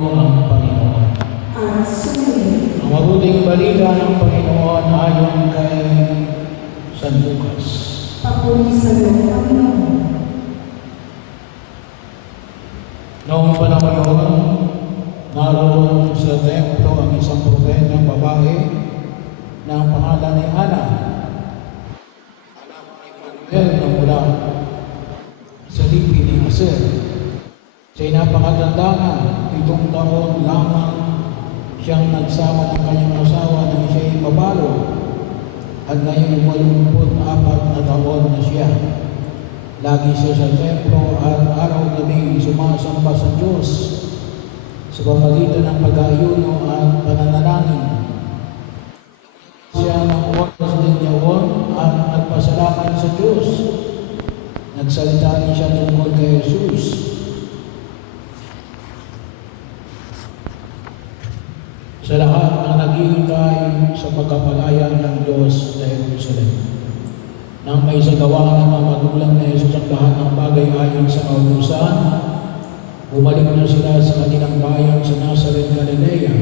ang Panginoon. At sumunod Ang mabuting balita ng Panginoon ayon kay San Lucas. papuri sa iyo, Panginoon. Noong panahon noon, naroon sa templo ang isang propetang babae na ang pangalan ni Ana, anak ni Fanuel na mula sa lipi ni Aser. Siya'y napakatanda na, 7 taon lamang siyang nagsama ng kanyang asawa nang siya'y mabalo at ngayon 84 na taon na siya. Lagi siya sa templo at araw-gabi sumasamba sa Diyos sa pamamagitan ng pag-aayuno at pananalangin. Siya ng oras din yaon at nagpasalamat sa Diyos. Nagsalita rin siya tungkol kay Jesus. Sa lahat ng naghihintay sa pagkapalaya ng Diyos sa Jerusalem. Nang may sagawaan ng mga magulang na Jesus ang lahat ng bagay ayon sa kautusan, bumalik na sila sa kanilang bayan sa Nazareth, Galilea.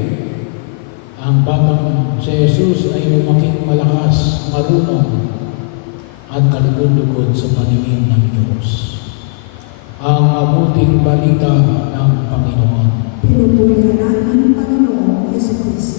Ang batang si Jesus ay lumaking malakas, marunong, at kalugod-lugod sa paningin ng Diyos. Ang mabuting balita ng Panginoon. Pinupuri ka namin, Panginoon Yesu Kristo.